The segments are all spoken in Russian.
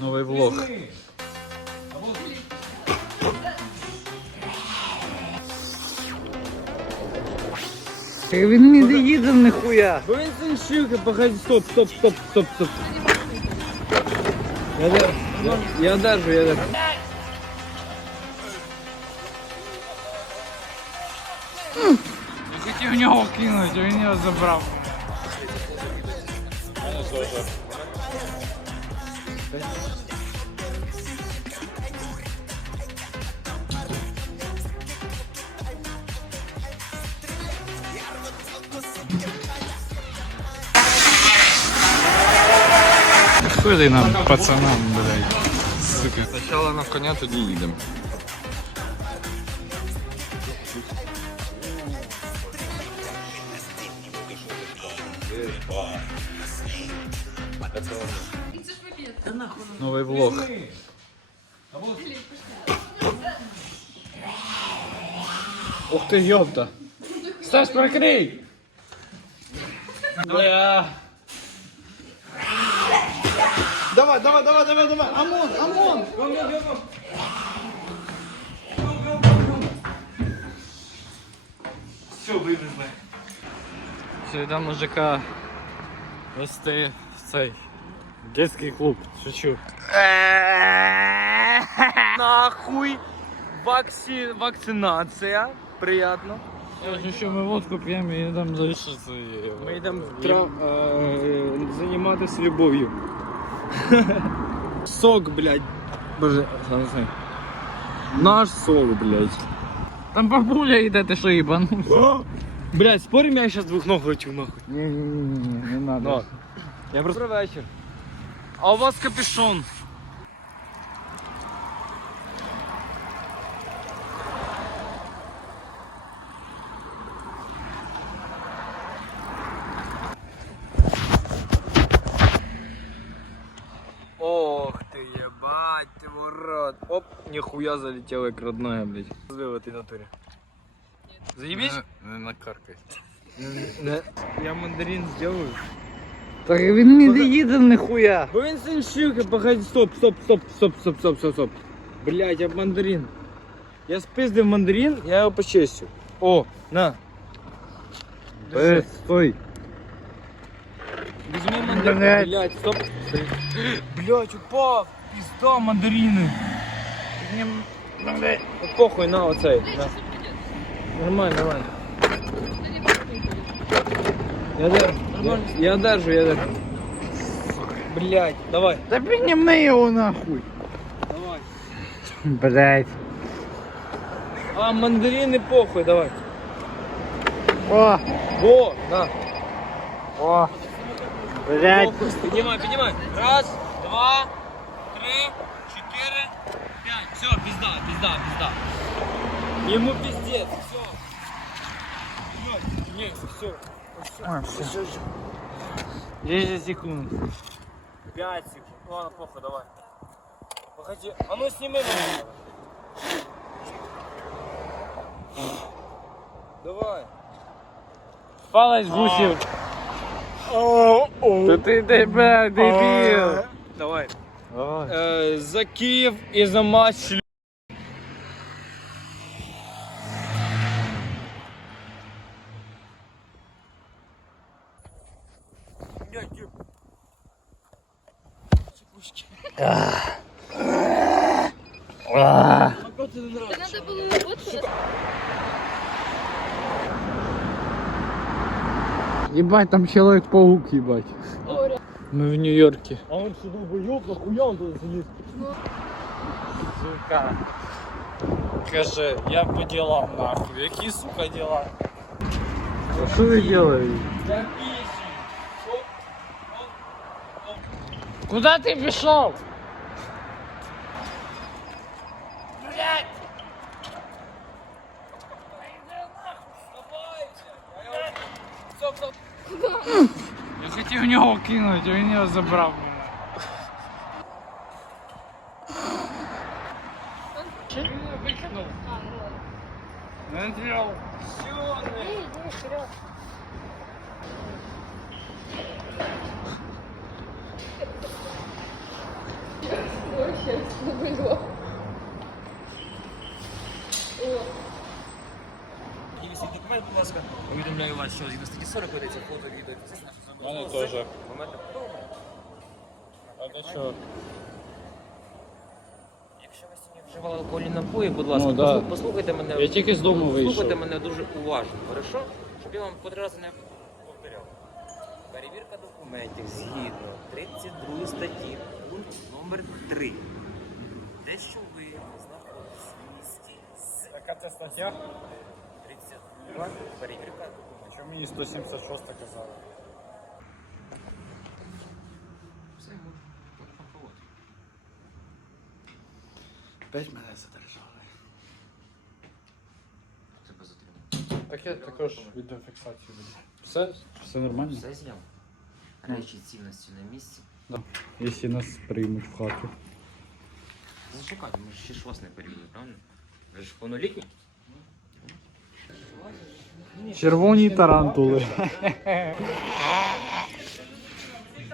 Новий влог. Він не доїде ніхуя. Бо він сеншилка, погоди, стоп, стоп, стоп, стоп, стоп. Я держу, я держу, я держу. Я хотів в нього кинути, а він його забрав. Хуй нам, пацанам, блядь. Сука. Спочатку на коня, тоді їдемо. Новий влог. Ух ти, ёпта. Стас, прикрий! Бля. Давай, давай, давай, давай, давай. Амон, Амон. Все, вивезли. Сюди мужика вести в цей детський клуб. Шучу. Нахуй. Вакци... Вакцинація. Приятно. Що ми водку п'ємо і йдемо залишитися. Ми йдемо трав... е, займатися любов'ю. Сок, блядь. Боже, знаю. Наш сок, блядь. Там бабуля йде, ти що їбанувся? Блядь, спорим, я сейчас двух ног лечу нахуй. Ні-ні-ні, не надо. Я просто... Добрий вечір. А у вас капюшон. нихуя залетел как родная, блядь. Злила ты натуре. Заебись? Не накаркай. Я мандарин сделаю. Так він не доїде ніхуя. Бо він сеншилка, погоди, стоп, стоп, стоп, стоп, стоп, стоп, стоп, стоп. Блять, я мандарин. Я спиздив мандарин, я його почистив. О, на. Е, стой. Візьми мандарин. Блядь. Блять, стоп. Блять, упав. Пізда мандарини. Ну похуй, на оцей. На. Нормально, нормально. Я держу. Я держу, я держу. Блять, давай. Та підніми його нахуй. Давай. Блять. А, мандарины похуй, давай. О, Во, на. о. Блять. Поднимай, поднимай. Раз, два, три, четыре, пять. Все, пизда, пизда, пизда. Ему пиздец, все. Нет, все. А, все. 10 секунд. Пять секунд. Ну ладно, плохо, давай. Погоди, а ну сними меня. Давай. Палець гусів. Та ти де, бля, дебіл. Давай. Давай. Е, за Київ і за матч. Ебать, там Человек-паук, ебать. Мы в Нью-Йорке. А он что долбоёб, нахуя он туда залез? Сука. Каже, я по делам нахуй. Які, сука, дела? Ви робите? Я пищу. Куда ти пішов? хотів в нього кинути, а він його забрав. Він його викинув. Він взяв. вообще было. О, І висить документ, будь ласка. Повідомляю вас, що згідно статті 40 ведеться фото, відео, це наше У мене теж. А то що? Якщо ви сьогодні вживали алкогольні напої, будь ласка, Ну, да. послу- послухайте мене. Я тільки з дому Слухайте вийшов. мене дуже уважно, хорошо? Щоб я вам по три рази не повторяв. Перевірка документів згідно 32 статті, пункт номер 3. Те, що ви знаходитесь в місті з Яка це стаття? 32 перевірка документів. Чому мені 176 казали? Опять мене задержали. Це без отримання. Так я також відеофіксацію веду. Все? Все нормально? Все зняв. Речі цінності на місці. Якщо нас приймуть в хату. Зачекайте, ми ж ще ж вас не перевірили, правильно? Ви ж повнолітні? Червоні тарантули.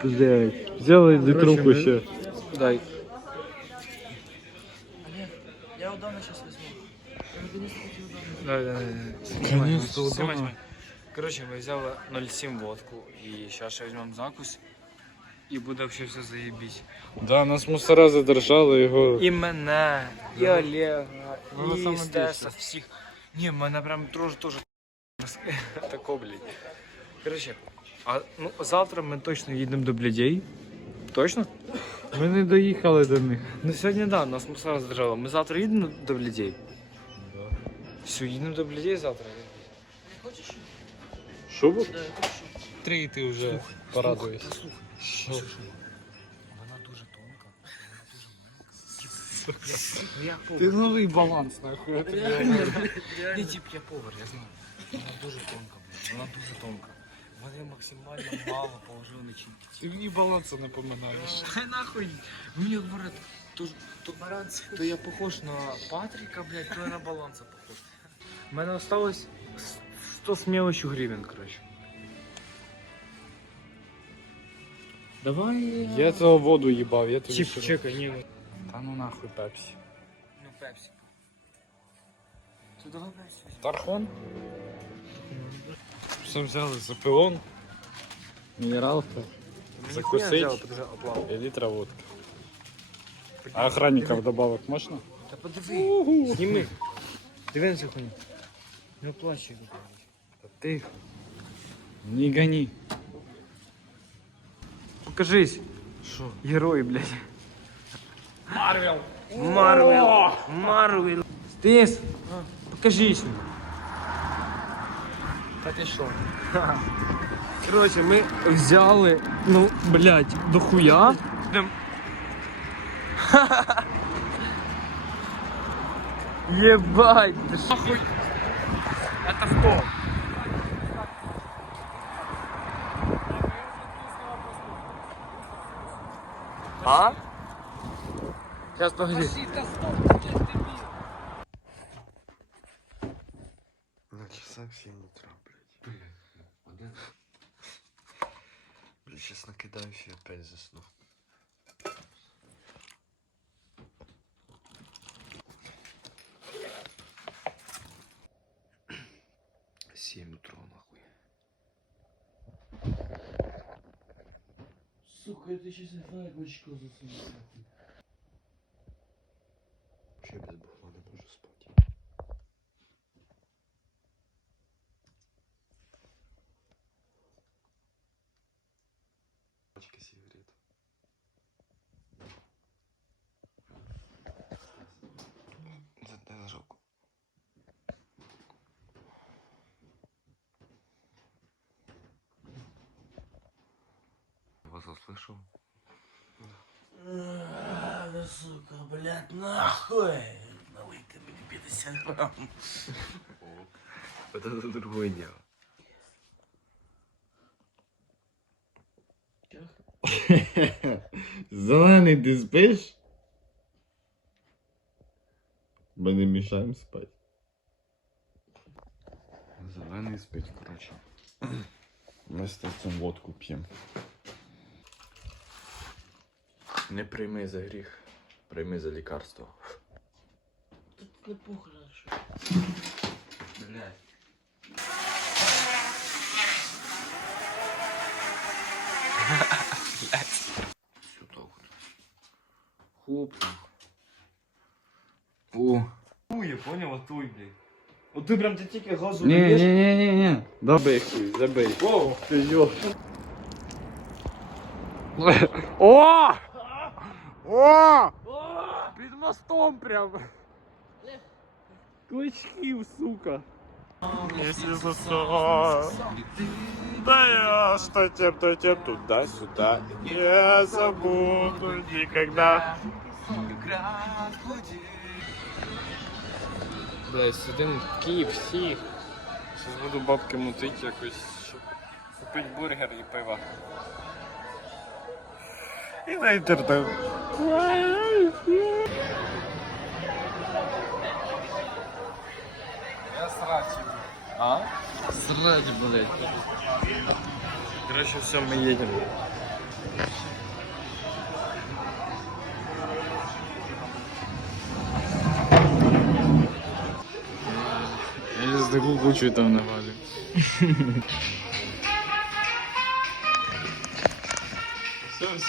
Блять, взяли літровку ще. Дай. Короче, мы взяли 0,7 водку и сейчас ще возьмем закус. І буде вообще все заебись. Да, нас мусора задержали його. І мене, і Олега, Ну, і Стеса, всіх. Ні, мене прям теж теж тако, блядь. Короче, а ну завтра ми точно їдемо до блядей. Точно? Ми не доїхали до них. Ну сьогодні да, нас мусора задержали. Ми завтра їдемо до блядей. Все, їдемо до блядей завтра. Що ви? Три і ти вже порадуєш. Що? Вона дуже тонка, вона дуже маленька. Ну, Я Ти новий баланс, нахуй. я тобі говорю. Ні, тип, я повар, я знаю. Вона дуже тонка, блядь, вона дуже тонка. Вони максимально мало положили на чинки. Ти мені балансу не поминаєш. Хай нахуй. Мені говорять, то, то, то я похож на Патрика, блядь, то я на баланса похож. У мене осталось 100 з мелочью гривен, короче. Давай. Я цього воду їбав, я тобі Чіп, що- чекай, ні, ну. Та ну нахуй пепсі. Ну, пепсі. То давай пепсі. Тархон? Що взяли? Запилон? Мінералка? Закусить? І літра водки. А охранника вдобавок можна? Та подиви, зніми. Диви на цю хуйню. Не плачь. Та ти. Не гони. Покажись. Що? Герой, блядь. Марвел. Марвел. Марвел. Стис, покажись. Та ти що? Короче, ми взяли, ну, блядь, дохуя. Йдем. Ебать, ты что? Это кто? А? Сейчас погоди. 7 утра, нахуй. Сука, это сейчас на очко засунул, нахуй. Вас услышал? Да, сука, блядь, нахуй. Налей-ка мне 50 грамм. Вот это другое дело. Зелений, ти спиш? Ми не мішаємо спати. Зеленый спить, короче. Ми з цим водку п'ємо. Не прийми за гріх. Прийми за лікарство. Тут не похорош. Блядь. Все так. Хоп. О. Я понял, а той, блядь. От ти прям ти тільки газу Ні, даєш. ні, ні, ні, ні. Забий хуй, забий. О, Ти йо. О! О! Під мостом прям. Кличків, сука. Если засо, да я что тем, то тем, туда-сюда. Не забуду никогда. Бля, сидим в KFC. Зараз буду бабки мутити якось, щоб купити бургер і пиво. І на інтернет. Я срать люблю. А? Срать, блядь. Короче, все, мы едем. Я сейчас такую кучу там навалю.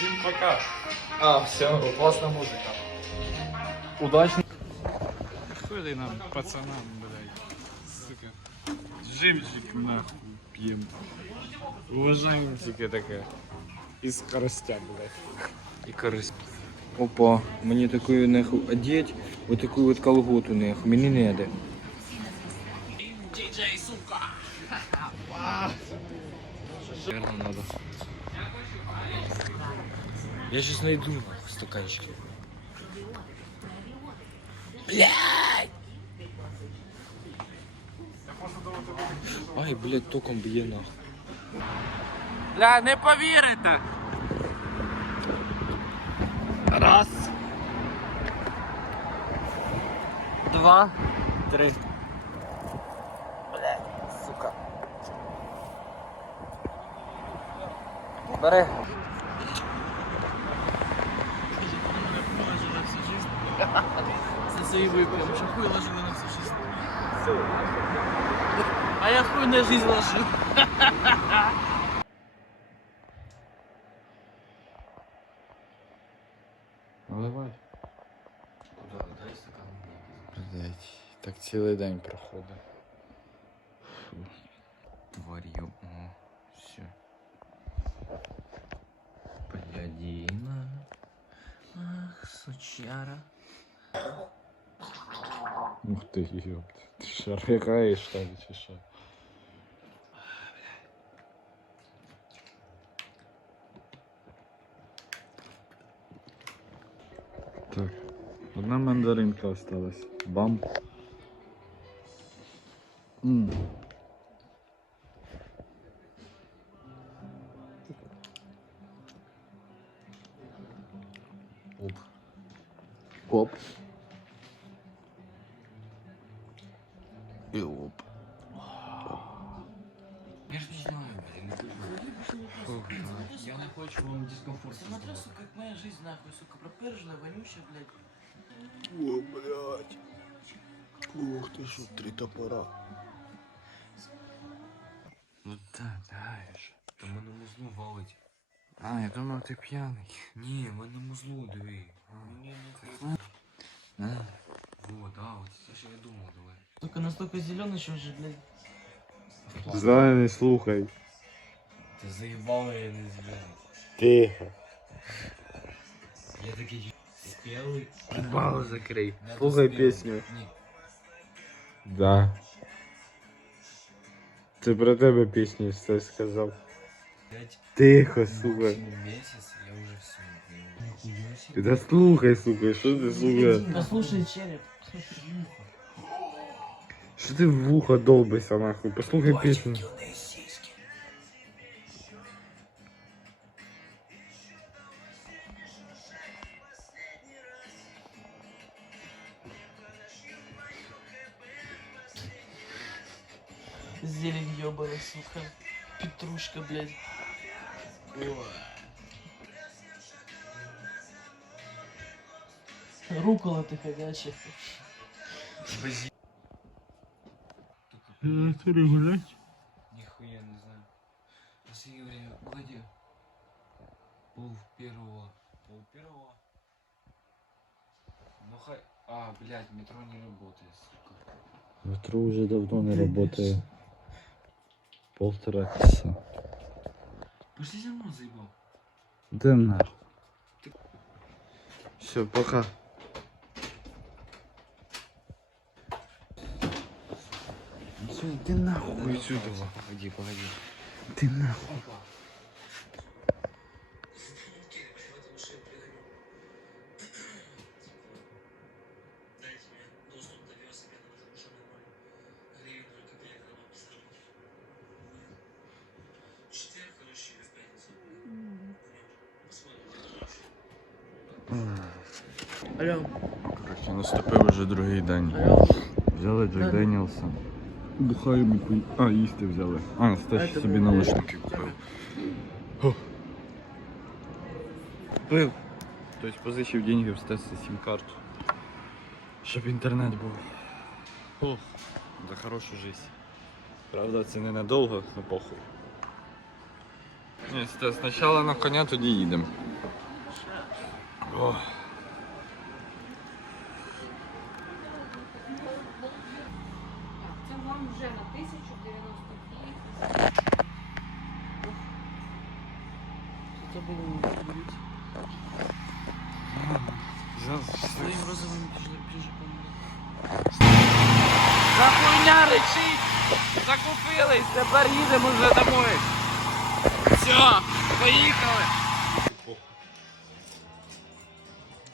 Все, всем пока. А, все, классная музыка. Удачно. Хули нам, пацанам, блядь. Сука. Жимчик нахуй пьем. Уважаем тільки таке. І скоростя, блядь. І користь. Опа, мені таку нахуй одеть, вот таку вот колготу нахуй, мені не надо. Наверное, надо. Я сейчас найду нахуй стаканчики. Блядь! Ай, блядь, током б'є нахуй. Бля, не повірите. Раз. Два. Три. Блядь, сука. Бери. Це свої вип'ємо, що хуй ложили на всю жизнь. А я хуй на жизнь ложив. Наливай. Куда? Дай стакан. Блять, так цілий день проходить. Тварью. О, все. Блядина. Ах, сучара. Ух ти, ёпт. Ти що, ригаєш, що ли, що? Так, одна мандаринка осталась. Бам. М. Оп. Я ж не знаю, блин, не хочу. Я не хочу вам дискомфорт. Смотри, сука, как моя жизнь нахуй, сука, пропержена, вонючая, блядь. О, блядь. Ух ти що, три топора. Ну дай же. Та мене музло валить. А, я думав, ти п'яний. Ні, мене музло, диви. Мне не А. Вот, а, вот це я думав, давай. Сука, настолько зеленый, что уже, блядь. Зелений, слухай. Ти заїбала, я не зелений. Тихо. Я такий спілий. Бал закрий. Надо Слухай спілий. пісню. Ні. Да. Це про тебе пісню все сказав. Блять, Тихо, сука. максимум місяць, я вже все. Ніхуя себе. Да слухай, сука, що ти, сука? Послушай, череп. Що ти в вухо долбишся, нахуй? Послухай пісню. Зелень ебаная, сука. Петрушка, блядь. Рукола ты ходячая. Натуре гулять? Нихуя не знаю. Сколько время? Погоди. Пол первого. Пол первого. Ну хай... А, блядь, метро не работает, сука. Метро уже давно не работает. Полтора часа. Пошли за мной, заебал. Да нахуй. Все, пока. Все, иди нахуй отсюда. Погоди, погоди. Ты нахуй. Алло, Коротше, наступив уже другий день. алло. Взяли Джек Деніелса. Бухаємо хуй. А, їсти взяли. А, Стас собі наушники купив. Купив. Тобто позичив деньги в Стаса сім-карту. Щоб інтернет був. Ох, за хорошу життя. Правда, це ненадовго, но похуй. Ні, Стас, спочатку на коня, тоді їдемо. Ох. Це вам вже на 1092. Что будем говорить? Своим розовым пижаком. За хуйня речить! Закупились, тепер їдемо вже домой. Все, поїхали.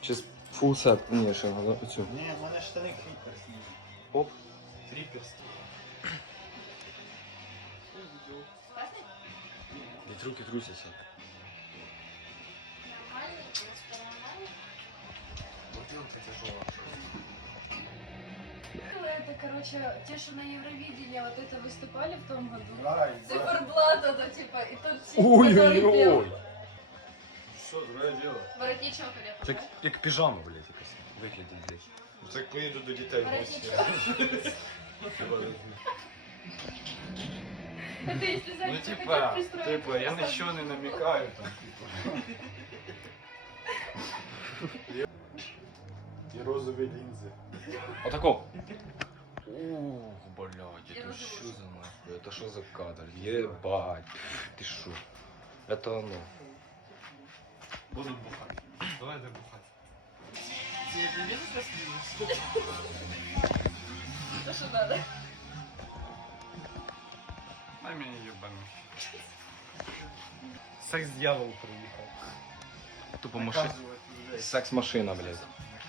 Чи фул сет? Ні, ще голову цю. Ні, в мене штани кріпер. Оп. Кріпер. Ведь руки трусяться. Это, короче, те, что на Евровидении вот это выступали в том году. Ай, Циферблат это типа, и тут все, который пел. Що, друге діло? Воротничок или Це як, як піжама, блядь, якась. Виглядить, блядь. Ну, Так поїду до дітей в гості. Воротничок. Это если Ну, зайчик типа, хотят пристроить. типа, я нічого не намікаю там, типа. І розові лінзи. Отако. Ух, блядь, это что за нахуй? Это что за кадр? Ебать. Ты шо? Это оно. Буду бухати. Давайте бухати. Ты это видишь, красивый? То, что надо. Дай мені єбану. Секс-дьявол приїхав. Тупо машина. Наказувати людей. Секс-машина, блядь.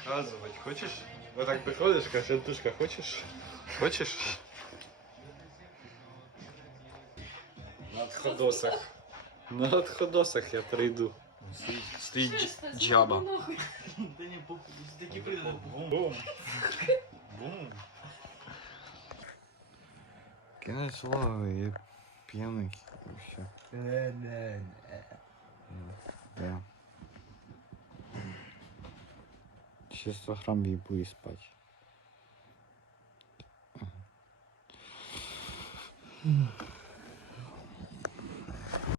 Наказувати. Хочеш? Вот так приходиш, кажеш, Антушка, хочеш? Хочеш? На отходосах. На отходосах я прийду. Стоїть Чисто, дж- джаба. сделай нахуй. Да не похуй, если такие прыгают. Бум. Бум. Бум. Кінець влоги, я п'яний. і все. Да. Ще 100 грам їбу і спать. Ага.